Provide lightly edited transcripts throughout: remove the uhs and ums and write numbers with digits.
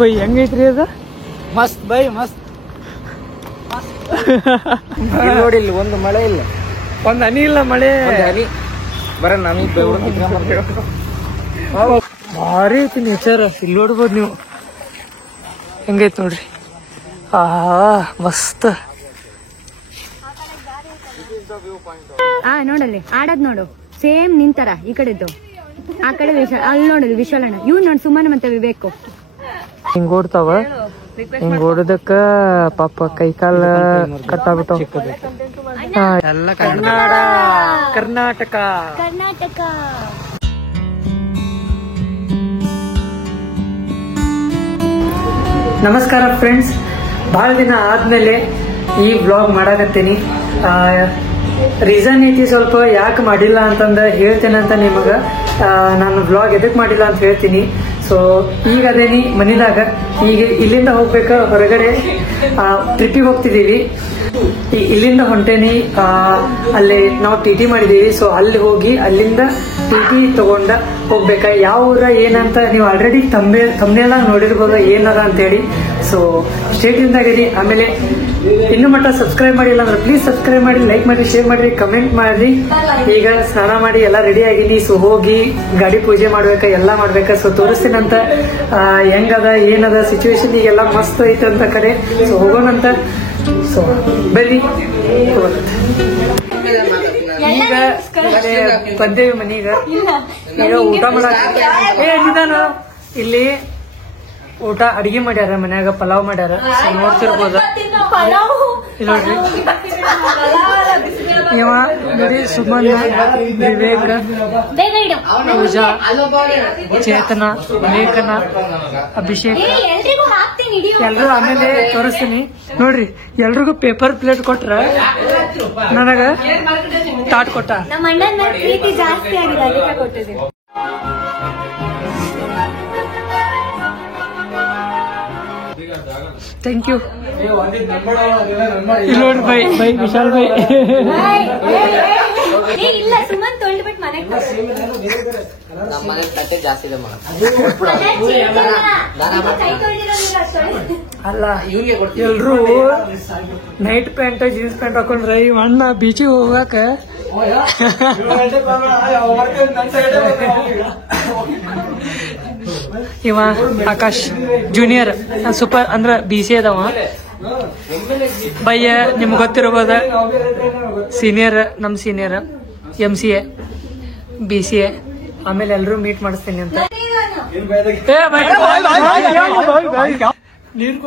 By ಹೆಂಗೈತ್ರಿ ಅದ? ಮಸ್ತ್ by ಮಸ್ತ್. ನೋಡಿ ಇಲ್ಲಿ ಒಂದು ಮಳೆ ಇಲ್ಲ, ಒಂದ್ ಹನಿ ಇಲ್ಲ ಮಳೆ. ಹನಿ ಬರ ನಮಗೆ ಭಾರಿ ಐತಿ ನೇಚರ್. ಇಲ್ಲಿ ನೋಡ್ಬೋದು ನೀವು, ಹೆಂಗೈತ್ ನೋಡ್ರಿ. ಮಸ್ತ್. ನೋಡಲ್ಲಿ ಆಡದ್ ನೋಡು, ಸೇಮ್ ನಿಂತರ ಈ ಕಡೆದ್ದು ಆ ಕಡೆ ವಿಶಾಲ್, ಅಲ್ಲಿ ನೋಡಲ್ಲಿ ವಿಶಾಲಣ್ಣ, ಇವ್ ನೋಡಿ ಸುಮ್ಮನೆ ಮತ್ತೆ ವಿವೇಕು ಹಿಂಗ್ ಓಡ್ತಾವ. ಹಿಂಗ್ ಓಡೋದಕ್ಕ ಪಾಪ ಕೈ ಕಾಲ ಕಟ್ಟಾಗ್ಬಿಟ್ಟಾವ. ಎಲ್ಲ ಕರ್ನಾಟಕ. ನಮಸ್ಕಾರ ಫ್ರೆಂಡ್ಸ್, ಬಹಳ ದಿನ ಆದ್ಮೇಲೆ ಈ ವ್ಲಾಗ್ ಮಾಡಾಕತ್ತೀನಿ. ರೀಸನ್ ಐತಿ, ಸ್ವಲ್ಪ ಯಾಕೆ ಮಾಡಿಲ್ಲ ಅಂತಂದ ಹೇಳ್ತೇನೆ ಅಂತ ನಿಮಗ. ನಾನು ವ್ಲಾಗ್ ಎದಕ್ ಮಾಡಿಲ್ಲ ಅಂತ ಹೇಳ್ತೀನಿ. ಸೊ ಈಗ ಅದೇನಿ ಮನಿದಾಗ, ಈಗ ಇಲ್ಲಿಂದ ಹೋಗ್ಬೇಕ ಹೊರಗಡೆ ಟ್ರಿಪ್ಪಿಗೆ ಹೋಗ್ತಿದೀವಿ. ಇಲ್ಲಿಂದ ಹೊಂಟೇನಿ. ಅಲ್ಲಿ ನಾವು ಟಿ ಮಾಡಿದೀವಿ. ಸೊ ಅಲ್ಲಿ ಹೋಗಿ ಅಲ್ಲಿಂದ ಟಿ ತಗೊಂಡ ಹೋಗ್ಬೇಕ. ಯಾವ ಊರ ಏನಂತ ನೀವು ಆಲ್ರೆಡಿ ತಮ್ಮನೆಲ್ಲ ನೋಡಿರ್ಬೋದು ಏನದ ಅಂತೇಳಿ. ಸೊ ಸ್ಟೇಟಿಂದಾಗಿರಿ. ಆಮೇಲೆ ಇನ್ನು ಮಟ್ಟ ಸಬ್ಸ್ಕ್ರೈಬ್ ಮಾಡಿಲ್ಲ ಅಂದ್ರೆ ಪ್ಲೀಸ್ ಸಬ್ಸ್ಕ್ರೈಬ್ ಮಾಡಿ, ಲೈಕ್ ಮಾಡಿ, ಶೇರ್ ಮಾಡಿ, ಕಮೆಂಟ್ ಮಾಡಿ. ಈಗ ಸ್ನಾನ ಮಾಡಿ ಎಲ್ಲ ರೆಡಿ ಆಗಿನಿ. ಸೊ ಹೋಗಿ ಗಾಡಿ ಪೂಜೆ ಮಾಡ್ಬೇಕ, ಎಲ್ಲ ಮಾಡ್ಬೇಕ. ಸೊ ತೋರಿಸ್ತೀನಂತ ಹೆಂಗದ ಏನದ ಸಿಚುವೇಶನ್. ಈಗೆಲ್ಲ ಮಸ್ತ್ ಐತೆ ಅಂತ ಕಡೆ. ಸೊ ಹೋಗೋಣಂತ. ಸೊ ಬನ್ನಿ ಈಗ ಬಂದೇವಿ ಮನೀಗ. ಈಗ ಊಟ ಮಾಡಕ್ ನಿಧಾನ. ಇಲ್ಲಿ ಊಟ ಅಡಿಗೆ ಮಾಡ್ಯಾರ, ಮನ್ಯಾಗ ಪಲಾವ್ ಮಾಡ್ಯಾರ. ನೋಡ್ತಿರ್ಬೋದ ನೋಡ್ರಿ. ಇವ ನೋಡಿ ಸುಮನ್, ವಿವೇಕ್, ಪೂಜಾ, ಚೇತನ, ಲೇಖನ, ಅಭಿಷೇಕ್ ಎಲ್ರು ಆಮೇಲೆ ತೋರಿಸ್ತೀನಿ ನೋಡ್ರಿ. ಎಲ್ರಿಗೂ ಪೇಪರ್ ಪ್ಲೇಟ್ ಕೊಟ್ರ, ನನಗ ಟಾಟ್ ಕೊಟ್ಟ. Thank you. ಇಲ್ಲಿ ನೋಡಿ ಬೈ ವಿಶಾಲ್ ಬೈ. ಅಲ್ಲ, ಎಲ್ರು ನೈಟ್ ಪ್ಯಾಂಟ್ ಜೀನ್ಸ್ ಪ್ಯಾಂಟ್ ಹಾಕೊಂಡ್ರೆ ಈ ಅಣ್ಣ ಬೀಚಿಗೆ ಹೋಗಾಕ ಇವ ಆಕಾಶ್ ಜೂನಿಯರ್ ಸೂಪರ್ ಅಂದ್ರ BCA ಅದಾವ. ಬಯ್ಯ ನಿಮ್ಗೆ ಗೊತ್ತಿರಬೋದ, ಸೀನಿಯರ್, ನಮ್ ಸೀನಿಯರ್ MCA BCA. ಆಮೇಲೆ ಎಲ್ರು ಮೀಟ್ ಮಾಡಿಸ್ತೀನಿ ಅಂತ. ನೀರು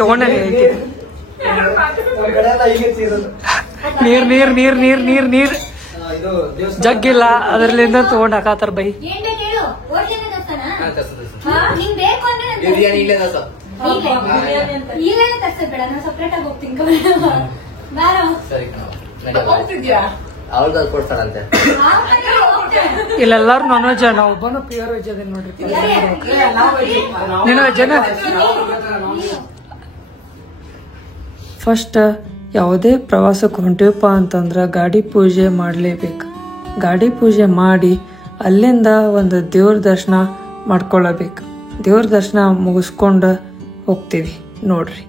ತಗೊಂಡ ನೀರ್ ನೀರ್ ನೀರ್ ನೀರ್ ನೀರ್ ಜಗ್ಗಿಲ್ಲ, ಅದರಲ್ಲಿಂದ ತಗೊಂಡ್ ಹಾಕತ್ತಾರ ಬೈ. ಇಲ್ಲೆಲ್ಲಾರು ನಾನ್ ವೆಜ್, ನಾವು ಒಬ್ಬನು ಪ್ಯೂರ್ ವೆಜ್ ಅದೇನ್ ನೋಡ್ರಿ. ನೀನು ವೆಜ್ ಏನ? ಫಸ್ಟ್ ಯಾವುದೇ ಪ್ರವಾಸಕ್ಕೆ ಹೊಂಟಿವಪ್ಪ ಅಂತಂದ್ರೆ ಗಾಡಿ ಪೂಜೆ ಮಾಡಲೇಬೇಕು. ಗಾಡಿ ಪೂಜೆ ಮಾಡಿ ಅಲ್ಲಿಂದ ಒಂದು ದೇವ್ರ ದರ್ಶನ ಮಾಡ್ಕೊಳ್ಳಬೇಕು. ದೇವ್ರ ದರ್ಶನ ಮುಗಿಸ್ಕೊಂಡು ಹೋಗ್ತೀವಿ ನೋಡ್ರಿ.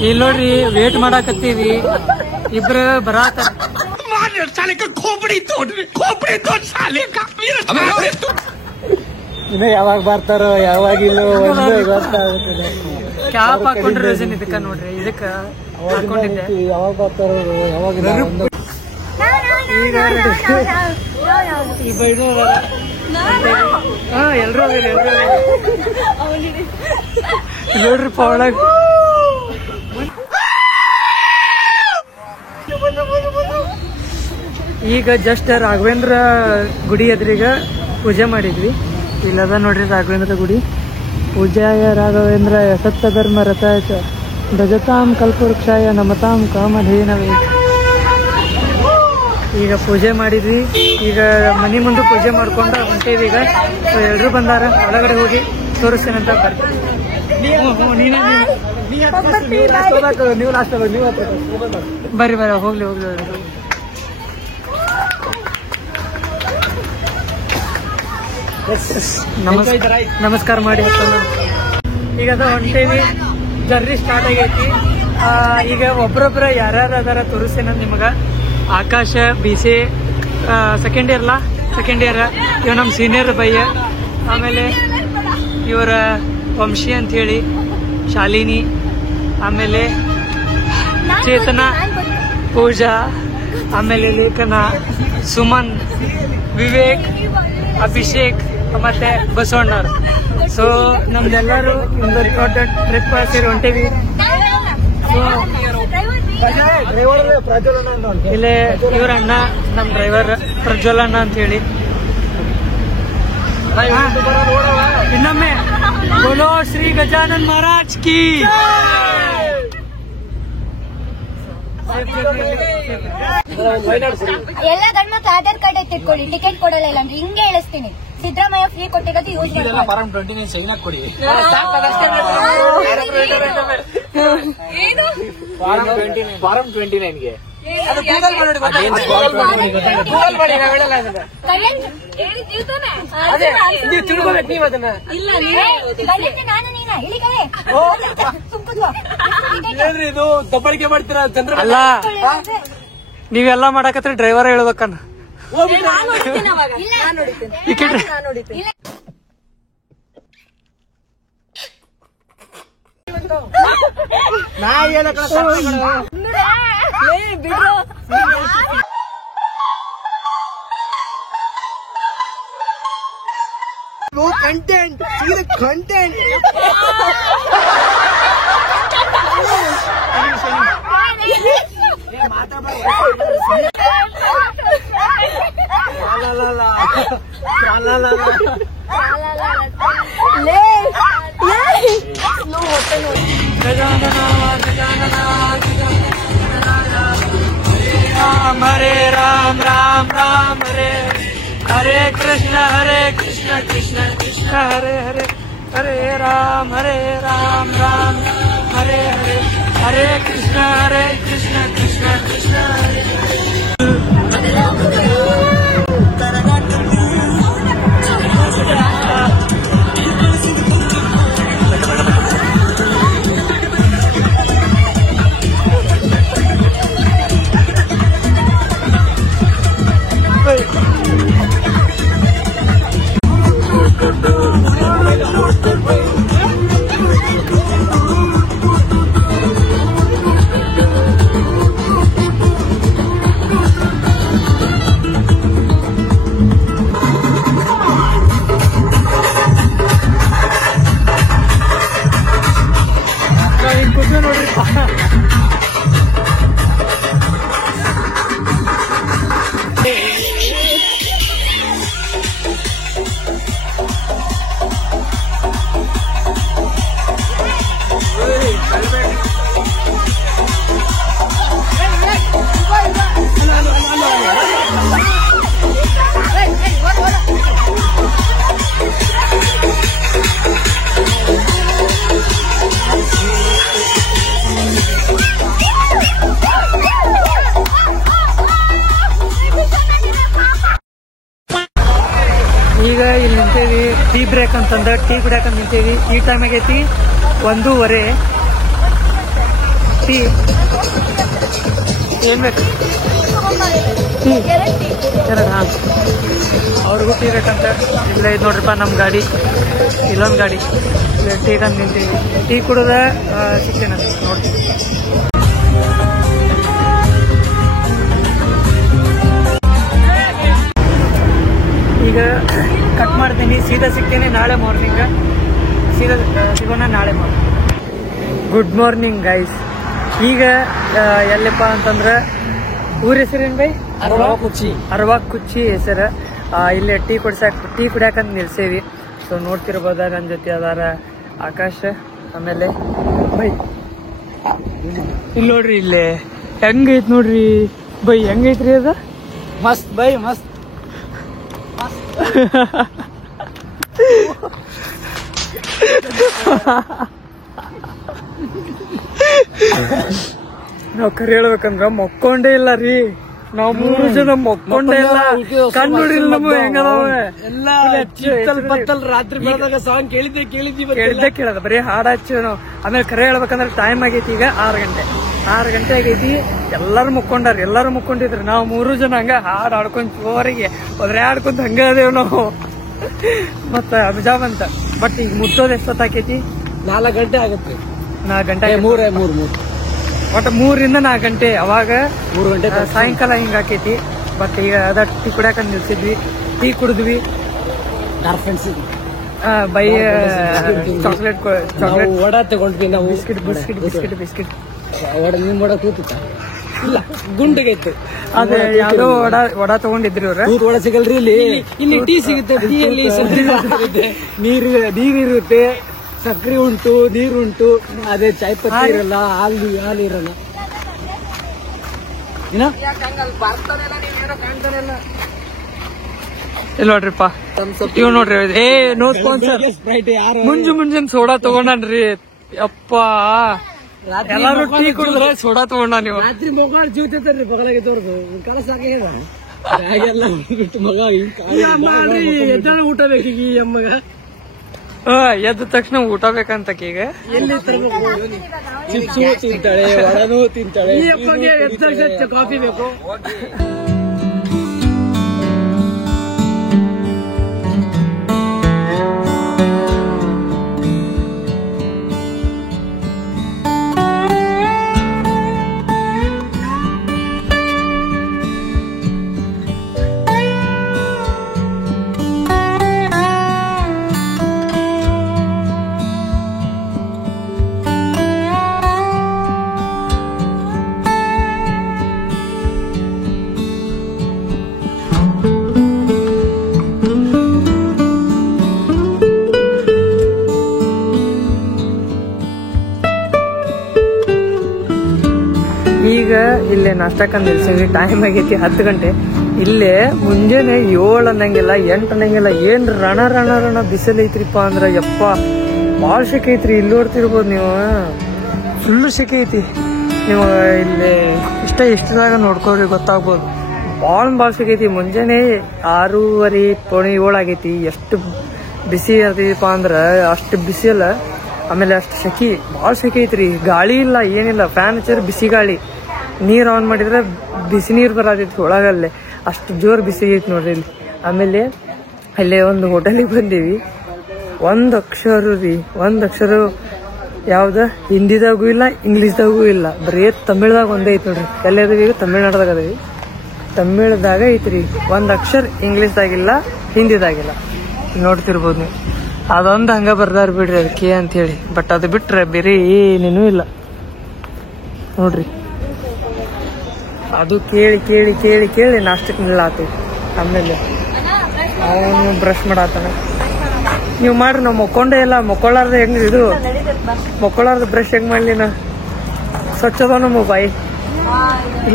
ಇಲ್ಲಿ ನೋಡ್ರಿ ವೇಟ್ ಮಾಡಾಕತ್ತೀವಿ, ಇಬ್ರು ಬರಾತ ಇನ್ನು ಯಾವಾಗ ಬರ್ತಾರೋ ಯಾವಾಗಿಲ್ಲೋ ಗೊತ್ತಾಗುತ್ತದೆ. ಕ್ಯಾಪ್ ಹಾಕೊಂಡ್ರೆ ರೀಸನ್ ಇದಕ್ಕ ನೋಡ್ರಿ, ಇದಕ್ಕ ಹಾಕೊಂಡಿದ್ದೆ. ಯಾವಾಗ ಬರ್ತಾರೋ ಯಾವಾಗ ಎಲ್ರು ನೋಡ್ರಿ ಒಳಗ ಈಗ ಜಸ್ಟ್ ರಾಘವೇಂದ್ರ ಗುಡಿ ಎದುರಿಗ ಪೂಜೆ ಮಾಡಿದ್ವಿ. ಇಲ್ಲದ ನೋಡ್ರಿ ರಾಘವೇಂದ್ರ ಗುಡಿ. ಪೂಜಾಯ ರಾಘವೇಂದ್ರ ಸತ್ಯ ಧರ್ಮ ರಥಾಯ ಭಜತಾಂ ಕಲ್ಪವೃಕ್ಷಾಯ ನಮತಾಂ ಕಾಮಧೇನವೇ. ಈಗ ಪೂಜೆ ಮಾಡಿದ್ವಿ, ಈಗ ಮನೆ ಮುಂದೆ ಪೂಜೆ ಮಾಡ್ಕೊಂಡು ಹೊಂಟೇವಿ ಈಗ. ಸೊ ಎಲ್ರು ಬಂದಾರ, ಒಳಗಡೆ ಹೋಗಿ ತೋರಿಸ್ತೇನಂತ ಬರ್ತೀವಿ. ಬರ್ರಿ ಹೋಗ್ಲಿ ನಮಸ್ಕಾರ ಮಾಡಿ ಈಗ ಅದ ಹೊಂಟೇವಿ. ಜರ್ನಿ ಸ್ಟಾರ್ಟ್ ಆಗೈತಿ. ಈಗ ಒಬ್ರೊಬ್ರ ಯಾರ್ಯಾರು ಅದಾರ ತೋರಿಸ್ತೇನ ನಿಮಗ. ಆಕಾಶ BCA ಸೆಕೆಂಡ್ ಇಯರ್ ಇವ ನಮ್ಮ ಸೀನಿಯರ್ ಬಯ್ಯ. ಆಮೇಲೆ ಇವರ ವಂಶಿ ಅಂತ ಹೇಳಿ ಶಾಲಿನಿ, ಆಮೇಲೆ ಚೇತನ, ಪೂಜಾ, ಆಮೇಲೆ ಲೇಖನ, ಸುಮನ್, ವಿವೇಕ್, ಅಭಿಷೇಕ್ ಮತ್ತೆ ಬಸವಣ್ಣವ್ರು. ಸೊ ನಮ್ದೆಲ್ಲರೂ ಒಂದು ದೊಡ್ಡ ಟ್ರಿಪ್ ಸೇರಿ ಹೊಂಟೇವಿ. ಇಲ್ಲೇ ಇವ್ರ ಅಣ್ಣ ನಮ್ ಡ್ರೈವರ್ ಪ್ರಜ್ವಲಣ್ಣ ಅಂತ ಹೇಳಿ. ಇನ್ನೊಮ್ಮೆ ಬೋಲೋ ಶ್ರೀ ಗಜಾನನ್ ಮಹಾರಾಜ್ ಕಿ. ಎಲ್ಲ ಗಂಡ್ಮಕ್ಳು ಆಧಾರ್ ಕಾರ್ಡ್ ಎತ್ತಿಟ್ಕೊಳ್ಳಿ, ಟಿಕೆಟ್ ಕೊಡಲ್ಲ ಇಲ್ಲ ಅಂದ್ರೆ ಹಿಂಗೆ ಹೇಳಿಸ್ತೀನಿ. ಸಿದ್ದರಾಮಯ್ಯ ಫ್ರೀ ಕೊಟ್ಟಿರೋದು ಯೂಸ್ ಕೊಡಿ. ಫಾರಂ 29ಗೆ ತಿಳ್ಕೊಬೇಕು ನೀವು ಅದನ್ನ. ಇದು ದಬ್ಬಳಿಕೆ ಮಾಡ್ತೀರಾ ಚಂದ್ರ? ಅಲ್ಲ, ನೀವೆಲ್ಲ ಮಾಡಕತ್ರಿ ಡ್ರೈವರ್ ಹೇಳ್ಬೇಕನ್ನ. ಕಂಟೆಂಟ್ ಕಂಟೆಂಟ್ राम हरे राम राम राम हरे हरे कृष्ण कृष्ण कृष्ण हरे हरे हरे राम राम हरे हरे हरे कृष्ण कृष्ण कृष्ण हरे ಅಂತಂದ್ರೆ ಟೀ ಕುಡಿಯಾಕ ನಿಂತೀವಿ. ಈ ಟೈಮ್ ಆಗೈತಿ 1:15. ಟೀ ಏನ್ ಬೇಕು? ಟೀ ಎರಡು. ಹಾಂ, ಅವ್ರಿಗೂ ಟೀ ಬೇಕಂತ. ಇಲ್ಲ ಇದು ನೋಡ್ರಿಪ್ಪ ನಮ್ಮ ಗಾಡಿ, ಇಲ್ಲೊಂದು ಗಾಡಿ. ಟೀ ಕಂಡು ನಿಂತೀವಿ. ಟೀ ಕುಡಿದ ಸಿಗ್ತೇನೆ ನೋಡಿ. ಈಗ ಕಟ್ ಮಾಡ್ತೀನಿ, ಸೀದಾ ಸಿಗ್ತೇನೆ ನಾಳೆ ಮಾರ್ನಿಂಗ್. ಸೀದಾ ಸಿಗೋಣ ನಾಳೆ ಮಾರ್ನಿಂಗ್. Good morning guys. ಈಗ ಎಲ್ಲಪ್ಪ ಅಂತಂದ್ರೆ ಊರ ಹೆಸರೇನು ಬೈ? ಅರವಾ ಕುಚ್ಚಿ ಹೆಸರು. ಇಲ್ಲೇ ಟೀ ಕುಡಿಯಾಕಂತ ನಿಲ್ಸೇವಿ. ಸೊ ನೋಡ್ತಿರ್ಬೋದ, ನನ್ನ ಜೊತೆ ಅದಾರ ಆಕಾಶ್. ಆಮೇಲೆ ಬೈ ಇಲ್ಲಿ ನೋಡ್ರಿ, ಇಲ್ಲೇ ಹೆಂಗೈತ್ ನೋಡ್ರಿ ಬೈ, ಹೆಂಗೈತ್ರಿ ಅದ? ಮಸ್ತ್ ಬೈ, ಮಸ್ತ್. ನಾವ್ ಕರೆ ಹೇಳ್ಬೇಕಂದ್ರ ಮಕ್ಕೊಂಡೇ ಇಲ್ಲ ರೀ. ನಾವ್ 3 ಜನ ಮಕ್ಕೊಂಡೇ ಇಲ್ಲ. ಕಣ್ಣುಡಿಲ್ಲ ನಮ್ಮ ಹೆಂಗದಾವೆ ಎಲ್ಲ ಪತ್ತಲ್ ರಾತ್ರಿ ಬೆಳದಾಗ ಸಾಂಗ್ ಕೇಳಿದ್ದೆ ಕೇಳದ ಬರೀ ಹಾಡ್ ಹಚ್ಚಿ ನಾವು. ಆಮೇಲೆ ಕರೆ ಹೇಳ್ಬೇಕಂದ್ರೆ ಟೈಮ್ ಆಗೈತಿ ಈಗ 6 ಗಂಟೆ ಆಗೈತಿ. ಎಲ್ಲಾರು ಮುಕ್ಕೊಂಡಾರ, ಎಲ್ಲಾರು ಮುಕ್ಕೊಂಡಿದ್ರು. ನಾವು 3 ಜನ ಹಂಗ ಹಾಡ್ ಆಡ್ಕೊಂಡ್ ಜೋರಿಗೆ ಒದ್ರೆ ಆಡ್ಕೊಂತ ಹಂಗ ಅದೇವ್ ನಾವು. ಮತ್ತ ಅಬ್ಜಾಬ್ ಅಂತ. ಬಟ್ ಈಗ ಮುಟ್ಟೋದ್ ಎಷ್ಟೊತ್ತಾಕೈತಿ? 4 ಗಂಟೆ ಆಗುತ್ತೆ. 4 ಗಂಟೆ, 3 ಒಟ್ಟು 3 ರಿಂದ 4 ಗಂಟೆ. ಅವಾಗ 3 ಗಂಟೆ ಸಾಯಂಕಾಲ ಹಿಂಗ ಆಕೈತಿ. ಬಟ್ ಈಗ ಅದ ಟೀ ಕುಡಿಯಾಕ ನಿಲ್ಸಿದ್ವಿ, ಟೀ ಕುಡಿದ್ವಿ. ಬೈ ಚಾಕ್ಲೇಟ್ ವಡ ತಗೊಂಡ್ವಿ ನಾವು. ಬಿಸ್ಕಿಟ್ ವಡ ನಿಮ್ ವಡ ಕೂತಿತ್ತ? ಇಲ್ಲ, ಗುಂಡಿಗೈತೆ. ಅದೇ ಯಾವ್ದೋ ವಡ ತಗೊಂಡಿದ್ರಿ ಅವ್ರ. ವಡ ಸಿಗಲ್ರಿ ಇಲ್ಲಿ ಟೀ ಸಿಗುತ್ತೆ. ಟೀಯಲ್ಲಿ ನೀರಿರುತ್ತೆ, ಸಕ್ಕರೆ ಉಂಟು, ನೀರುಂಟು. ಅದೇ ಚಾಯ್ ಪತ್ತಿ ಇರಲ್ಲ, ಹಾಲು ಇರಲ್ಲ. ಇಲ್ಲ ನೋಡ್ರಿಪ್ಪ, ಇವ್ ನೋಡ್ರಿ. No sponsor. ಮುಂಜಾನೆ ಸೋಡಾ ತಗೊಂಡ್ರಿ. ಅಪ್ಪ ಎಲ್ಲಾರು ಟೀ ಕುಡಿದ್ರೆ ಸೋಡಾ ತಗೊಂಡ. ನೀವು ರಾತ್ರಿ ಮಗ ಜೀವತಿರ್ತಾರ್ರಿ ಬಗಲಾಗಿದ್ದವ್ರದ್ದು. ಕಾಲ ಸಾಕಾಗ್ಯದ. ಬ್ಯಾಗೆಲ್ಲ ಬಿಟ್ಟು ಮಗ ಎದ್ದಾಳ ಊಟ ಬೇಕೀಗ ಈ ಅಮ್ಮಗ. ಎದ್ದ ತಕ್ಷಣ ಊಟ ಬೇಕಂತ ಈಗ. ಎಲ್ಲಿ ತರಬೇಕು? ಚಿಪ್ಸು ತಿಂತಾಳೆ, ವಡನೂ ತಿಂತಾಳೆ. ಈ ಅಪ್ಪಗೆ ಎದ್ದ ತಕ್ಷಣ ಕಾಫಿ ಬೇಕು. ಈಗ ಇಲ್ಲೇ ನಾಷ್ಟಕ್ಕ ನಿಲ್ಸೀವಿ. ಟೈಮ್ ಆಗೈತಿ 10 ಗಂಟೆ. ಇಲ್ಲೇ ಮುಂಜಾನೆ 7 ಅನ್ನಂಗಿಲ್ಲ, 8 ಅನ್ನಂಗಿಲ್ಲ. ಏನ್ ರಣ ಬಿಸಿಲು ಐತ್ರಿಪ್ಪ ಅಂದ್ರ ಯಪ್ಪ ಭಾಳ ಶೆಕೆ ಐತ್ರಿ. ಇಲ್ಲಿ ನೋಡ್ತಿರ್ಬೋದು ನೀವು, ಫುಲ್ ಶೆಕೆ ಐತಿ. ನೀವು ಇಲ್ಲಿ ಇಷ್ಟದಾಗ ನೋಡ್ಕೋರಿ ಗೊತ್ತಾಗ್ಬೋದು. ಭಾಳ ಶೆಕೆ ಐತಿ. ಮುಂಜಾನೆ 6:30 ಪೌಣೆ 7 ಆಗೈತಿ. ಎಷ್ಟು ಬಿಸಿ ಇರ್ತೀವಪ್ಪ ಅಂದ್ರ ಅಷ್ಟು ಬಿಸಿಲ. ಆಮೇಲೆ ಅಷ್ಟು ಶೆಕಿ, ಭಾಳ ಶೆಕೆ ಐತ್ರಿ. ಗಾಳಿ ಇಲ್ಲ, ಏನಿಲ್ಲ. ಫ್ಯಾನ್ ಹಚ್ಚಿದ್ರೆ ಬಿಸಿ ಗಾಳಿ. ನೀರ್ ಆನ್ ಮಾಡಿದ್ರೆ ಬಿಸಿ ನೀರು ಬರತೈತಿ ಒಳಗಲ್ಲೇ. ಅಷ್ಟು ಜೋರ್ ಬಿಸಿ ಐತಿ ನೋಡ್ರಿ ಇಲ್ಲಿ. ಆಮೇಲೆ ಅಲ್ಲೇ ಒಂದು ಹೋಟೆಲಿಗೆ ಬಂದೀವಿ. ಒಂದ್ ಅಕ್ಷರ ಯಾವ್ದ ಹಿಂದಿದಾಗೂ ಇಲ್ಲ, ಇಂಗ್ಲೀಷ್ದಾಗೂ ಇಲ್ಲ. ಬರೀ ತಮಿಳ್ದಾಗ ಒಂದೇ ಐತಿ ನೋಡ್ರಿ. ಎಲ್ಲದೀವಿ ತಮಿಳ್ನಾಡ್ದಾಗ ಅದೀವಿ. ತಮಿಳ್ದಾಗ ಐತ್ರಿ. ಒಂದ್ ಅಕ್ಷರ ಇಂಗ್ಲೀಷ್ದಾಗಿಲ್ಲ, ಹಿಂದಿದಾಗಿಲ್ಲ. ನೋಡ್ತಿರ್ಬೋದು ನೀವು. ಅದೊಂದು ಹಂಗ ಬರ್ದಾರ ಬಿಡ್ರಿ, ಅದಕ್ಕೆ ಅಂತ ಹೇಳಿ. ಬಟ್ ಅದು ಬಿಟ್ರೆ ಬೇರೆ ಏನೇನೂ ಇಲ್ಲ ನೋಡ್ರಿ. ಅದು ಕೇಳಿ ನಾಷ್ಟಕ್ಕೆ ನಿಲ್ಲಾತು. ಆಮೇಲೆ ಅವನು ಬ್ರಷ್ ಮಾಡಾತಾನ. ನೀವು ಮಾಡ್ರಿ, ನಾವು ಮಕ್ಕೊಂಡೇ ಇಲ್ಲ. ಮಕ್ಕೊಳ್ಳಾರ್ದ ಹೆಂಗ್ ಇದು ಮಕ್ಕೊಳ್ಳಾರ್ದ ಬ್ರಷ್ ಹೆಂಗ್ ಮಾಡ್ಲಿ ನಾ? ಸ್ವಚ್ಛ ಅದಾವ ನಮ್ಮ ಬಾಯಿ.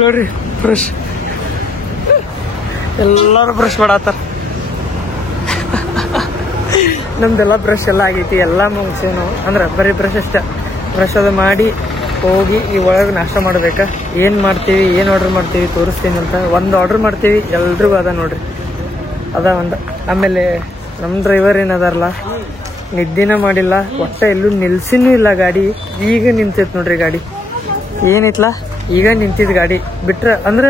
ನೋಡ್ರಿ ಬ್ರಷ್, ಎಲ್ಲಾರು ಬ್ರಷ್ ಮಾಡಾತಾರ. ನಮ್ದೆಲ್ಲ ಬ್ರಷ್ ಎಲ್ಲ ಆಗೈತಿ, ಎಲ್ಲ ಮುಗಿಸೇವಿ ನಾವು. ಅಂದ್ರೆ ಬರೀ ಬ್ರಷ್ ಅಷ್ಟೇ. ಬ್ರಷ್ ಅದು ಮಾಡಿ ಹೋಗಿ ಈ ಒಳಗೆ ನಾಷ್ಟ ಮಾಡ್ಬೇಕಾ. ಏನ್ ಮಾಡ್ತೀವಿ, ಏನ್ ಆರ್ಡರ್ ಮಾಡ್ತೀವಿ ತೋರಿಸ್ತೀನಿ ಅಂತ. ಒಂದು ಆರ್ಡರ್ ಮಾಡ್ತೀವಿ, ಎಲ್ರಿಗೂ ಅದ ನೋಡ್ರಿ. ಅದ ಒಂದು. ಆಮೇಲೆ ನಮ್ಮ ಡ್ರೈವರ್ ಏನದಾರಲ್ಲ ನಿದ್ದಿನ ಮಾಡಿಲ್ಲ, ಒಟ್ಟ ಎಲ್ಲೂ ನಿಲ್ಸಿನೂ ಇಲ್ಲ ಗಾಡಿ. ಈಗ ನಿಂತೈತ್ ನೋಡ್ರಿ ಗಾಡಿ, ಏನೈತ್ಲ ಈಗ ನಿಂತಿದ್ ಗಾಡಿ ಬಿಟ್ರ ಅಂದ್ರ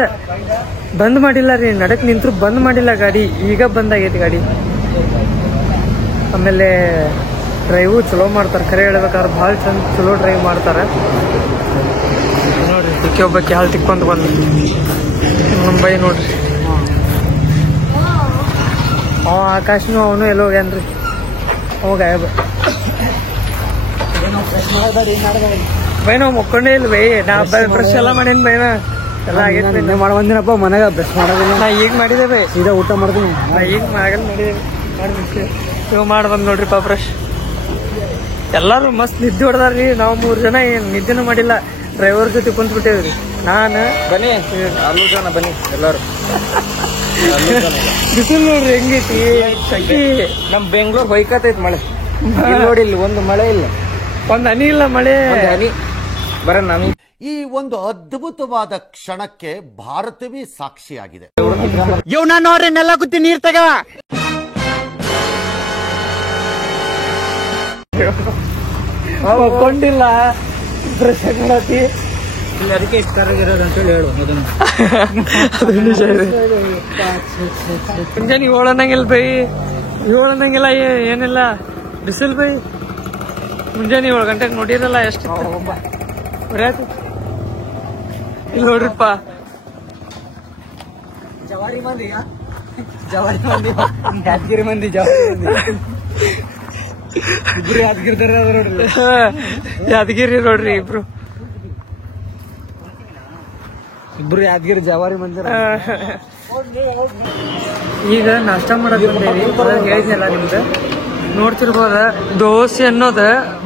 ಬಂದ್ ಮಾಡಿಲ್ಲ ರೀ, ನಡಕ್ ನಿಂತ್ರು ಬಂದ್ ಮಾಡಿಲ್ಲ ಗಾಡಿ, ಈಗ ಬಂದಾಗೈತಿ ಗಾಡಿ. ಆಮೇಲೆ ಡ್ರೈವು ಚಲೋ ಮಾಡ್ತಾರೆ, ಖರೆ ಹೇಳ್ಬೇಕಾದ್ರೆ ಭಾಳ ಚಲೋ ಡ್ರೈವ್ ಮಾಡ್ತಾರೆ ನೋಡ್ರಿ. ತಿಕ್ಕಿ ಒಬ್ಬಕ್ಕೆ ಹಾಲು ತಿಕ್ಕೊಂತ ಬಂದು ನಮ್ಮ ಬೈ ನೋಡ್ರಿ, ಅವ ಆಕಾಶ್ನು ಅವನು ಎಲ್ಲೋ ಹೋಗ್ಯಾನ್ರಿ, ಅವ ಗಾಯಬ. ಬೈ ನಾವು ಮುಕ್ಕೊಂಡೇ ಇಲ್ಲ ಬೈ, ನಾ ಬ್ರಷ್ ಎಲ್ಲ ಮಾಡೇನಿ ಬೈನ, ಎಲ್ಲ ಆಗೈತಿ. ಮಾಡಿ ಬಂದಿನಪ್ಪ ಮನೆಗ ಬ್ರಷ್ ಮಾಡೋದಿಲ್ಲ, ನಾ ಈಗ ಮಾಡಿದೆ ಬೈ, ಸೀದಾ ಊಟ ಮಾಡ್ತೀನಿ. ನಾ ಈಗ ಆಗಲ್ ಮಾಡಿದೆ, ಮಾಡಿ ಇವ್ ಮಾಡಿ ಬಂದ್ ನೋಡ್ರಿಪ್ಪ ಬ್ರಷ್. ಎಲ್ಲಾರು ಮಸ್ತ್ ನಿದ್ದೆ ಹೊಡೆದಾರ್ರಿ, ನಾವು 3 ಜನ ಏನ್ ನಿದ್ದೆನೂ ಮಾಡಿಲ್ಲ, ಡ್ರೈವರ್ ಜೊತೆ ಕುಂತ್ ಬಿಟ್ಟೇವ್ರಿ. ನಾನು ಬನ್ನಿ ಅಲ್ಲೂ ಜನ ಬನ್ನಿ ಎಲ್ಲಾರು. ಬಿಸಿಲು ನೋಡ್ರಿ ಹೆಂಗೈತಿ, ನಮ್ ಬೆಂಗ್ಳೂರ್ ಹೊಯ್ಕತೈತ್ ಮಳೆ. ಇಲ್ಲಿ ನೋಡಿ, ಇಲ್ಲಿ ಒಂದು ಮಳೆ ಇಲ್ಲ, ಒಂದ್ ಹನಿ ಇಲ್ಲ ಮಳೆ, ಹನಿ ಬರ ನಮಿ. ಈ ಒಂದು ಅದ್ಭುತವಾದ ಕ್ಷಣಕ್ಕೆ ಭಾರತವೇ ಸಾಕ್ಷಿಯಾಗಿದೆ. ಇವ್ನ ನೋಡ್ರಿ ನೆಲ ಕುತ್ತಿ ನೀರ್ ತಗ. ಕೊಂಡಿಲ್ಲ ಬ್ರಷ್ ಮಾಡತಿ, ಇಲ್ಲಿ ಅದಕ್ಕೆ ಇಷ್ಟು ಕರಗಿರೋದು ಅಂತೇಳಿ ಹೇಳು ಅದನ್ನು. ಮುಂಜಾನೆ 7 ಅನ್ನಂಗಿಲ್ಲ ಬೈ, 7 ಅನ್ನಂಗಿಲ್ಲ, ಏನಿಲ್ಲ ಬಿಸಿಲ್ ಬೈ. ಮುಂಜಾನೆ 7 ಗಂಟೆಗೆ ನೋಡಿರಲ್ಲ ಎಷ್ಟು ಬರೀ. ಇಲ್ಲಿ ನೋಡ್ರಿಪ್ಪ, ಜವಾರಿ ಮಂದಿ ಯಾದಗಿರಿ ಮಂದಿ ಇಬ್ರು ಯಾದಗಿರ್ದಾರ ನೋಡ್ರಿ. ಯಾದಗಿರಿ ನೋಡ್ರಿ ಇಬ್ರು ಯಾದಗಿರಿ ಜವಾರಿ ಮಂದಿರ. ಈಗ ನಾಷ್ಟ ಮಾಡಕ್ ಬಂದೇವಿ, ಹೇಳಿದ್ನಲ್ಲ ನಿಮ್ದು ನೋಡ್ತಿರ್ಬೋದ. ದೋಸೆ ಅನ್ನೋದ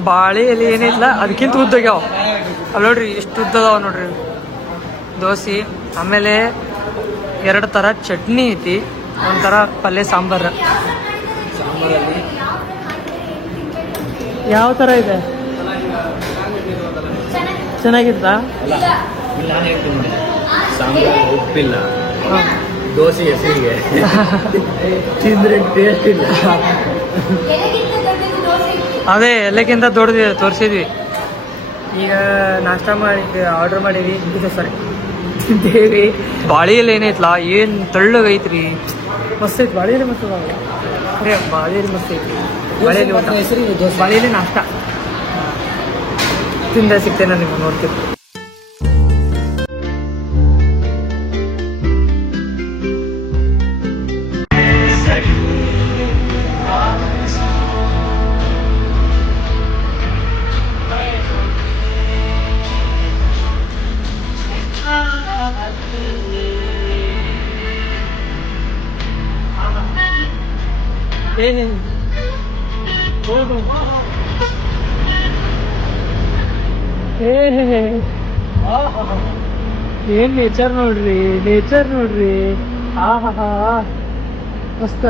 ಬಾಳೆ ಎಲೆ ಏನಿಲ್ಲ ಅದಕ್ಕಿಂತ ಉದ್ದಾಗ್ಯಾವ, ಅಲ್ಲಿ ನೋಡ್ರಿ ಇಷ್ಟು ಉದ್ದದಾವ ನೋಡ್ರಿ ದೋಸೆ. ಆಮೇಲೆ 2 ತರ ಚಟ್ನಿ ಐತಿ, ಒಂಥರ ಪಲ್ಯ ಸಾಂಬಾರ. ಯಾವ ತರ ಇದೆ, ಚೆನ್ನಾಗಿತ್ತಾ? ನಾನು ಹೇಳ್ತೀನಿ ನೋಡಿ, ಸಾಂಬಾರು ಉಪ್ಪಿಲ್ಲ, ದೋಸೆ ಹೆಸರಿಗೆ ತಿಂದ್ರೆ ಟೇಸ್ಟ್ ಇಲ್ಲ. ಅದೇ ಎಲ್ಲಕ್ಕಿಂತ ದೊಡ್ಡದು ತೋರಿಸಿದ್ವಿ. ಈಗ ನಾಷ್ಟ ಮಾಡಿ ಆರ್ಡರ್ ಮಾಡೀವಿ, ಇದು ಸರಿ ತಿಂತೇವಿ. ಬಾಳೆ ಎಲೆ ಏನೈತ್ಲಾ, ಏನ್ ತೆಳ್ಳಗೈತ್ರಿ, ಮಸ್ತ್ ಐತಿ ಬಾಳೆ ಎಲೆ. ಮಸ್ತ್ ಅದೇ ಬಾಳೆ ಎಲೆ ಮಸ್ತ್ ಐತಿ. ಬಾಳೆ ಎಲೆ ಊಟ, ಬಾಳೆ ಎಲೆ ನಾಷ್ಟ ತಿಂದ ಸಿಗ್ತೇನೆ ನೀವು ನೋಡ್ತೀವಿ. ಏನ್ ನೇಚರ್ ನೋಡ್ರಿ, ನೇಚರ್ ನೋಡ್ರಿ, ಆಹಾ ಮಸ್ತ್.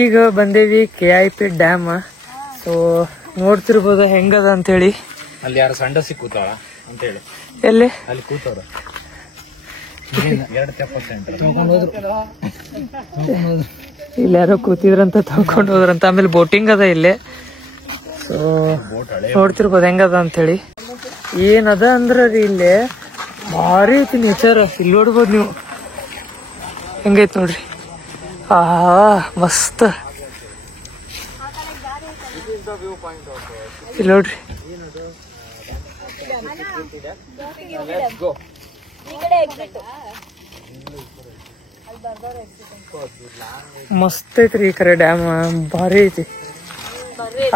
ಈಗ ಬಂದೇವಿ KIP ಡ್ಯಾಮ್. ಸೊ ನೋಡ್ತಿರ್ಬೋದು ಹೆಂಗದ ಅಂತೇಳಿ. ಅಲ್ಲಿ ಯಾರು ಸಂಡಸಿ ಕೂತಾಳ ಅಂತ ಹೇಳಿ, ಎಲ್ಲಿ ಅಲ್ಲಿ ಕೂತವ್ರ 270 ಇಲ್ಲಿ ಯಾರೋ ಕೂತಿದ್ರಂತ ತಗೊಂಡು ಹೋದ್ರಂತ. ಆಮೇಲೆ ಬೋಟಿಂಗ್ ಅದ ಇಲ್ಲಿ. ಸೊ ನೋಡ್ತಿರ್ಬೋದು ಹೆಂಗದ ಅಂತೇಳಿ. ಏನದ ಅಂದ್ರ ಇಲ್ಲಿ ಭಾರಿ ಐತಿ ನೇಚರ್. ಇಲ್ಲಿ ನೋಡ್ಬೋದು ನೀವು ಹೆಂಗೈತಿ ನೋಡ್ರಿ, ಮಸ್ತ್. ಇಲ್ಲಿ ನೋಡ್ರಿ ಮಸ್ತ್ ಐತ್ರಿ ಈ ಕಡೆ ಡ್ಯಾಮ್, ಭಾರಿ ಐತಿ.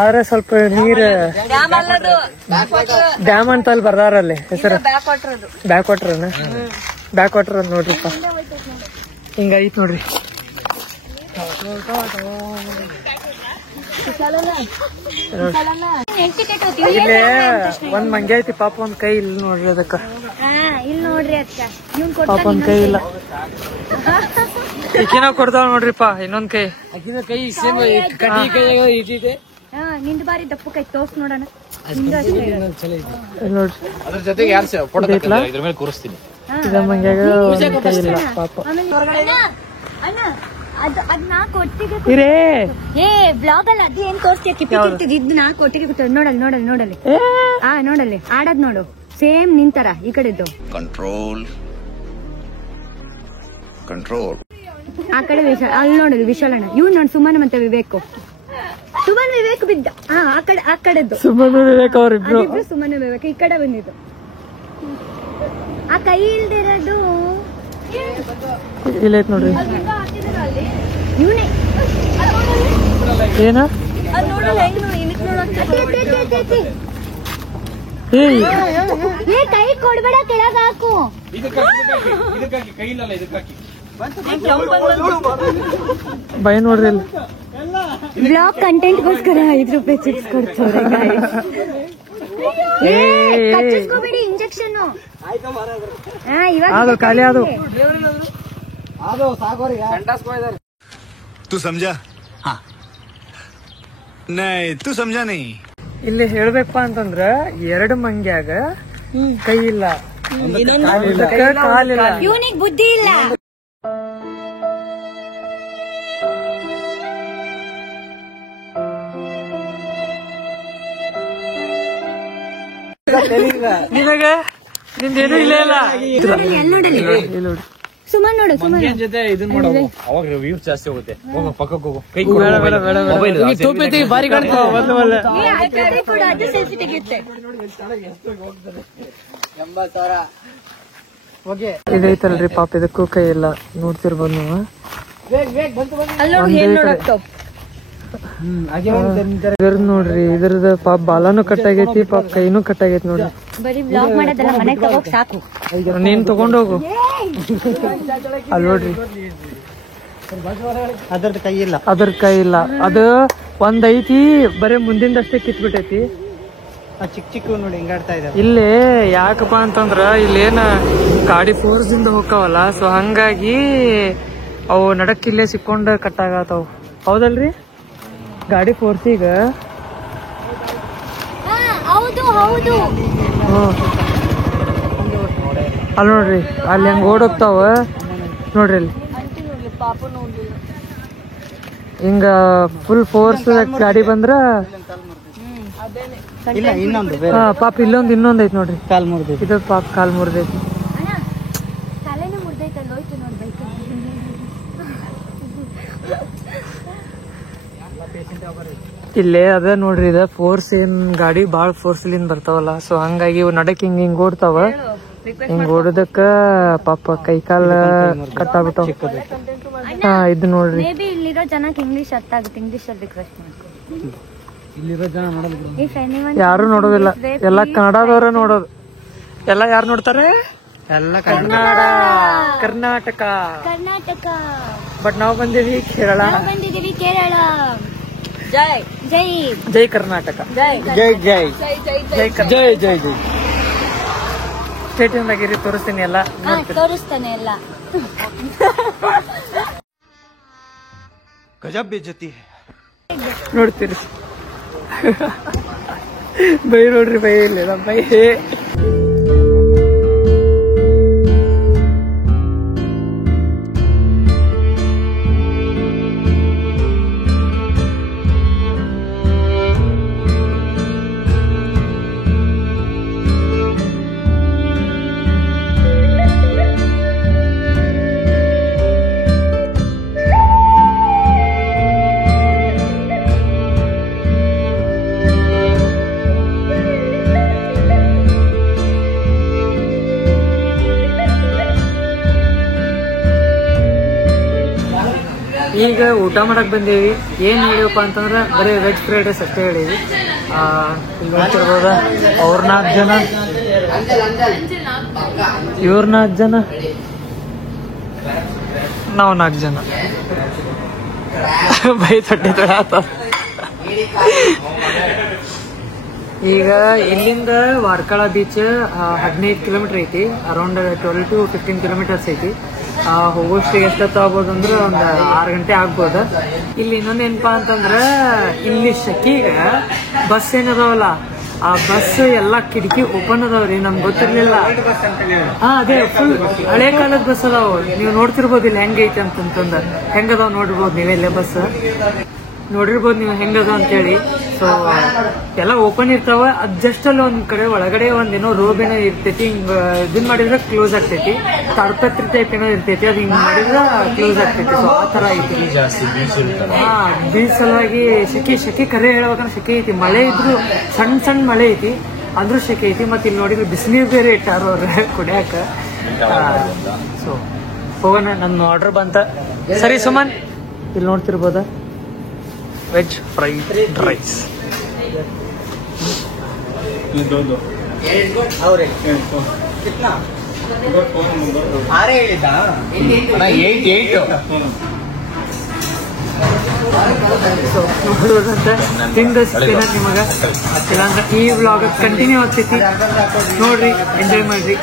ಆದ್ರೆ ಸ್ವಲ್ಪ ನೀರ್ ಡ್ಯಾಮ್ ಅಂತ ಅಲ್ಲಿ ಬರ್ದಾರಲ್ಲಿ ಹೆಸರು, ಬ್ಯಾಕ್ ವಾಟರ್ನ, ಬ್ಯಾಕ್ ವಾಟರ್ ಅಂತ ನೋಡ್ರಿಪ್ಪ. ಹಿಂಗೈತ್ ನೋಡ್ರಿ. ಇಲ್ಲೇ ಒಂದ್ ಮಂಗೆ ಐತಿ ಪಾಪ, ಒಂದ್ ಕೈ ಇಲ್ಲಿ ನೋಡ್ರಿ ಅದಕ್ಕ. ಇಲ್ಲಿ ನೋಡ್ರಿ ಅಕ್ಕ ಇವ್ನ್ ಪಾಪನ್ ಕೈ ಇಲ್ಲ ಈಕಿನ ಕೊಡ್ತಾವ ನೋಡ್ರಿಪ್ಪ ಇನ್ನೊಂದ್ ಕೈ ಆಕಿನ ಕೈ ಸೇಮ್ ಕಟಿ ಕೈ ಇಟ್ಟಿದೆ. ನಿಂದು ಬಾರಿ ದಪ್ಪ ಕೈ ತೋರ್ಸ್ ನೋಡೋಣ. ಚಲೋ ಇದೆ ನೋಡ್ರಿ ಅದ್ರ ಜೊತೆಗೆ ಯಾರು ಫೋಟೋ ತಗೊಂಡಿದ್ದಾರೆ ಇದ್ರ ಮೇಲೆ ಕೂರಿಸ್ತೀನಿ. ಇದ ಮಂಗ್ಯಾಗ ಕೈ ಇಲ್ಲ ಪಾಪ. ಅಣ್ಣ ಅದ್ ನಾ ಕೊಟ್ಟಿಗೆ ಇರೇ ಏ ಬ್ಲಾಗ್ ಅಲ್ಲ ಅದು ಏನ್ ತೋರಿಸ್ತೀಯ ಕಿಪ್ಪಿರ್ತಿದ್ ಇದ್ ನಾ ಕೊಟ್ಟಿಗೆ ಕೂತ ನೋಡಲ್ಲಿ ನೋಡಲ್ಲಿ ನೋಡಲ್ಲಿ ನೋಡಲ್ಲಿ ಆಡದ್ ನೋಡು ಸೇಮ್ ನಿಂತರ ಈ ಕಡೆದ್ದು ಕಂಟ್ರೋಲ್ ಕಂಟ್ರೋಲ್ ಆ ಕಡೆ ವಿಶಾಲ್ ಅಲ್ಲಿ ನೋಡಲ್ಲಿ ವಿಶಾಲಣ್ಣ ಇವ್ ನೋಡ್ ಸುಮನ್ ಮತ್ತೆ ವಿವೇಕ್ ಬಿದ್ದ ಆ ಕಡೆದ್ದು ಸುಮ್ಮನೆ ವಿವೇಕ್ ಅವ್ರಿಬ್ರು ಅದಿಬ್ರು ಸುಮನ್ ವಿವೇಕ್ ಈ ಕಡೆ ಬಂದಿದ್ದು ಆ ಕೈ ಇಲ್ದಿರೋದು ಇಲ್ಲೈತ್ ನೋಡ್ರಿ ಇವನೇ ಏನ ಏ ಕೈ ಕೊಡ್ಬೇಡ ಕೆಳಗ ಹಾಕು ಕೈ ಇಲ್ಲ ಇದಕ್ಕಾಕಿ ಬೈ ನೋಡ್ರಿ ಇಲ್ಲಿ ಬ್ಲಾಗ್ ಕಂಟೆಂಟ್ಗೋಸ್ಕರ 5 ರೂಪಾಯಿ ಚಿಪ್ಸ್ ಕೊಡ್ತಾರೆ ಕಚ್ಚಿಸ್ಕೋಬೇಡಿ ಇಂಜೆಕ್ಷನ್ ಅದು ಖಾಲಿ ಅದು तू समझा? हाँ नहीं तू समझा नहीं. ಇಲ್ಲಿ ಹೇಳ್ಬೇಕಪ್ಪ ಅಂತಂದ್ರ 2 ಮಂಗ್ಯಾಗ ಕೈ ಇಲ್ಲ ಕಾಲಿಲ್ಲ ಇವನಿಗೆ ಬುದ್ಧಿ ಇಲ್ಲ ನಿನಗ ನಿಂದೇನು ಇಲ್ಲ ಇಲ್ಲ ಸುಮನ್ ನೋಡು ಸುಮನ್ ಜೊತೆ ಇದನ್ನ ಮಾಡೋದು ಅವಾಗ ವ್ಯೂಸ್ ಜಾಸ್ತಿ ಹೋಗುತ್ತೆ. ಹೋಗ ಪಕ್ಕಕ್ಕೆ ಹೋಗು. ಕೈ ತೋಪೆ ಬಾರಿ ಕಾಣ್ತೀವಿ. ಸೆಲ್ಫಿ ತೆಗೆಯುತ್ತೆ ಇದೈತಲ್ರಿ ಪಾಪ ಇದಕ್ಕೂ ಕೈ ಇಲ್ಲ ನೋಡ್ತಿರ್ಬೋದು ನೀವು. ಇದ್ರದ್ ನೋಡ್ರಿ ಇದ್ರದ ಪಾಪ ಬಾಲಾನು ಕಟ್ಟಾಗೈತಿ ಪಾಪ ಕೈನು ಕಟ್ಟಾಗೈತಿ ನೋಡ್ರಿ. ಬರೀ ಬ್ಲಾಗ್ ಮಾಡೋದಲ್ಲ ಮನೆಗೆ ತಗೋಕ್ ಸಾಕು. ನೀನ್ ತಗೊಂಡೋಗು ಅಲ್ಲಿ ನೋಡ್ರಿ ಅದ್ರ ಕೈ ಇಲ್ಲ ಅದು ಒಂದ್ ಐತಿ ಬರೀ ಮುಂದಿಂದಷ್ಟೇ ಕಿತ್ಬಿಟ್ಟೈತಿ. ಚಿಕ್ಕ ನೋಡಿ ಹಿಂಗಾಡ್ತಾ ಇದ್ದಾರೆ. ಇಲ್ಲೇ ಯಾಕಪ್ಪ ಅಂತಂದ್ರ ಇಲ್ಲೇನ ಗಾಡಿ ಫೋರ್ಸ್ ಇಂದ ಹೋಗ್ತಾವಲ್ಲ ಸೊ ಹಂಗಾಗಿ ಅವು ನಡಕ್ ಇಲ್ಲೇ ಸಿಕ್ಕೊಂಡ್ ಕಟ್ಟಾಗತ್ತಾವ. ಹೌದಲ್ರಿ ಗಾಡಿ ಫೋರ್ಸಿಗ ಹೌದು ಹೌದು ಅಲ್ಲಿ ನೋಡ್ರಿ ಅಲ್ಲಿ ಹೆಂಗ್ ಓಡೋಗ್ತಾವ ನೋಡ್ರಿ ಅಲ್ಲಿ ಹಿಂಗ ಫುಲ್ ಫೋರ್ಸ್ ಗಾಡಿ ಬಂದ್ರ ಪಾಪ ಇನ್ನೊಂದ್ ಐತಿ ನೋಡ್ರಿ ಕಾಲ್ ಮುರಿದೈತಿ. ಇದು ಪಾಪ ಕಾಲ್ ಮುರಿದೈತಿ. ತಲೆನೂ ಮುರ್ದೈತಲ್ಲ ಹೋಯ್ತು ನೋಡಿ ಬೈಕ್. ಇಲ್ಲೇ ಅದ ನೋಡ್ರಿ ಇದ ಫೋರ್ಸ್ ಏನ್ ಗಾಡಿ ಬಾಳ್ ಫೋರ್ಸ್ಲಿಂದ ಬರ್ತಾವಲ್ಲ ಸೊ ಹಂಗಾಗಿ ಇವ್ ನಡಕ್ ಹಿಂಗ್ ಓಡ್ತಾವ. ಹಿಂಗ್ ಓಡೋದಕ್ಕ ಪಾಪ ಕೈ ಕಾಲ ಕಟ್ಟಾಗ್ಬಿಟ್ಟಾವ. ಇದು ನೋಡ್ರಿ ಮೇ ಬಿ ಇಲ್ಲಿರೋ ಜನಕ್ಕೆ ಇಂಗ್ಲಿಷ್ ಅರ್ಥ ಆಗುತ್ತೆ. ಇಂಗ್ಲಿಷ್ ಅಲ್ಲಿ ರಿಕ್ವೆಸ್ಟ್ ಮಾಡ್ಕೊ. ಇಲ್ಲಿರೋ ಜನ ನೋಡಲ್ಲ ಯಾರು ನೋಡೋದಿಲ್ಲ ಎಲ್ಲಾ ಕನ್ನಡದವ್ರ ನೋಡೋದು. ಎಲ್ಲ ಯಾರು ನೋಡ್ತಾರೆ ಎಲ್ಲ ಕರ್ನಾಟಕ ಬಟ್ ನಾವ್ ಬಂದಿವಿ ಕೇರಳ. ಬಂದಿದೀವಿ ಕೇರಳ. ಜೈ ಜೈ ಜೈ ಕರ್ನಾಟಕ. ಜೈ ಜೈ ಜೈ ಜೈ ಜೈ ಜೈ. ಸ್ಟೇಟಿಂಗ್ ಆಗಿರಿ ತೋರಿಸ್ತೀನಿ ಎಲ್ಲ ತೋರಿಸ್ತಾನೆ ಎಲ್ಲ. गजब बेइज्जती है. ನೋಡ್ತೀರಿ ಬೈ ನೋಡ್ರಿ ಬೈ ಇಲ್ಲ ನಮ್ಮ ಬೈ. ಈಗ ಊಟ ಮಾಡಕ್ ಬಂದೇವಿ. ಏನ್ ಹೇಳಿವಪ್ಪ ಅಂತಂದ್ರ ಬರೀ ವೆಜ್ ಫ್ರೈಡ್ ರೈಸ್ ಅಷ್ಟೇ ಹೇಳಿವಿ. ಇಲ್ಲಿ ನೋಡ್ತಿರ್ಬೋದ ಅವ್ರ 4 ಜನ ಇವ್ರ 4 ಜನ ನಾವು 4 ಜನ ಬೈ ತೊಟ್ಟೆ ಆತ. ಈಗ ಇಲ್ಲಿಂದ ವಾರ್ಕಳ ಬೀಚ್ 15 ಕಿಲೋಮೀಟರ್ ಐತಿ, ಅರೌಂಡ್ 12 to 15 ಕಿಲೋಮೀಟರ್ಸ್ ಐತಿ. ಹೋಗೋಷ್ಟಿಗೆ ಎಷ್ಟೊತ್ತು ಆಗ್ಬೋದು ಅಂದ್ರೆ ಒಂದು 6 ಗಂಟೆ ಆಗ್ಬೋದು. ಇಲ್ಲಿ ಇನ್ನೊಂದೇನಪ್ಪಾ ಅಂತಂದ್ರೆ ಇಲ್ಲಿ ಶೆಕಿಗ ಬಸ್ ಏನದಾವಲ್ಲ, ಆ ಬಸ್ ಎಲ್ಲಾ ಕಿಟಕಿ ಓಪನ್ ಅದಾವ್ರಿ, ನಮ್ಗೆ ಗೊತ್ತಿರ್ಲಿಲ್ಲ. ಅದೇ ಫುಲ್ ಹಳೆ ಕಾಲದ ಬಸ್ ಅದಾವ. ನೀವು ನೋಡ್ತಿರ್ಬೋದು ಇಲ್ಲಿ ಹೆಂಗೈತಿ ಅಂತಂದ, ಹೆಂಗದಾವ್ ನೋಡಿರ್ಬೋದು ನೀವೆಲ್ಲೇ ಬಸ್ ನೋಡಿರ್ಬೋದು ನೀವು ಹೆಂಗದ ಅಂತೇಳಿ. ಸೊ ಎಲ್ಲ ಓಪನ್ ಇರ್ತಾವ. ಅದ್ ಜಸ್ಟ್ ಅಲ್ಲಿ ಒಂದ್ ಕಡೆ ಒಳಗಡೆ ಒಂದೇನೋ ರೋಬ್ ಏನೋ ಇರ್ತೈತಿ, ಹಿಂಗ್ ಇದನ್ ಮಾಡಿದ್ರೆ ಕ್ಲೋಸ್ ಆಗ್ತೈತಿ. ತಾಡ್ಪತ್ರಿ ಟೈಪ್ ಏನೋ ಇರ್ತೈತಿ, ಅದ್ ಹಿಂಗ್ ಮಾಡಿದ್ರೆ ಕ್ಲೋಸ್ ಆಗ್ತೈತಿ. ಸೊ ಆ ತರ ಐತಿ. ಬೀಚ್ ಸಲುವಾಗಿ ಶೆಕೆ ಕರೆ ಹೇಳ್ಬೇಕಂದ್ರೆ ಶೆಕೆ ಐತಿ. ಮಳೆ ಇದ್ರು ಸಣ್ಣ ಮಳೆ ಐತಿ, ಅಂದ್ರೂ ಶೆಕೆ ಐತಿ. ಮತ್ತೆ ಇಲ್ಲಿ ನೋಡಿದ್ರೆ ಬಿಸಿನೀರ್ ಬೇರೆ ಇಟ್ಟಾರ ಅವ್ರ ಕುಡಿಯಾಕ. ಸೊ ಹೋಗೋಣ, ನನ್ನ ಆರ್ಡರ್ ಬಂತ. ಸರಿ ಸುಮನ್, ಇಲ್ಲಿ ನೋಡ್ತಿರ್ಬೋದ ವೆಜ್ ಫ್ರೈಡ್ ರೈಸ್. ನೋಡುವುದಂತ ತಿಂದ ಸಿಕ್ಕಿನ ನಿಮಗ. ಇಲ್ಲಾಂದ್ರೆ ಈ ವ್ಲಾಗ್ ಕಂಟಿನ್ಯೂ ಆಗ್ತೈತಿ, ನೋಡ್ರಿ, ಎಂಜಾಯ್ ಮಾಡ್ರಿ.